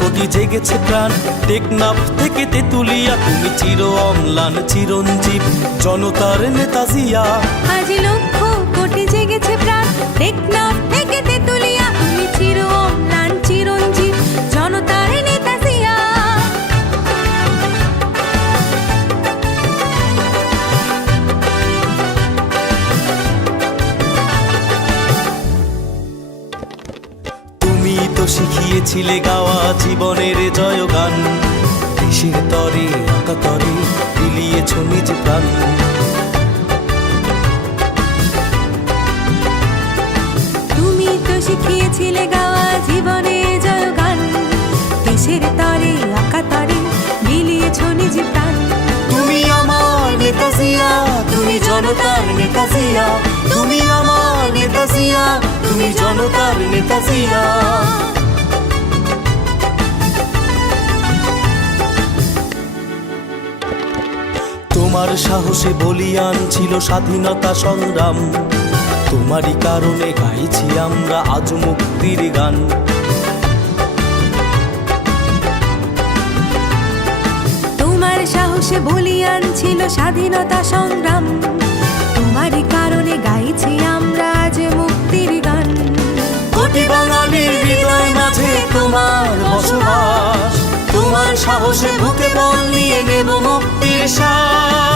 কোটি জেগেছে প্রাণ। টেকনাফ থেকে তেতুলিয়া তুমি চির অম্লান চিরঞ্জীব, জনতার নেতা জিয়া। আজ লক্ষ কোটি জেগেছে প্রাণ। টেকনাফ থেকে তেতুলিয়া তুমি চির অম্লান চিরঞ্জীব, জনতার নেতা জিয়া। তুমি তো শিখিয়েছিলে গাওয়া জীবনের জয়গান, দেশের তরে আকাতরে বিলিয়েছ নিজ প্রাণ। তুমি তো শিখিয়েছিলে গাওয়া জীবনের জয়গান, দেশের তরে আকাতরে বিলিয়েছ নিজ প্রাণ। তুমি আমার নেতা জিয়া, তুমি জনতার নেতা জিয়া। তুমি আমার নেতা জিয়া, তুমি জনতার নেতা জিয়া। তোমার সাহসে বলিয়ান ছিল স্বাধীনতা সংগ্রাম, তোমারই কারণে গাইছি আমরা আজ মুক্তির গান। তোমার সাহসে বলিয়ান ছিল স্বাধীনতা সংগ্রাম, তোমারই কারণে গাইছি আমরা আজ মুক্তির গান। কোটি বাঙালির হৃদয় মাঝে তোমার বসবাস, তোমার সাহসে বুকে বল নিয়ে নেব মুক্তির শ্বাস।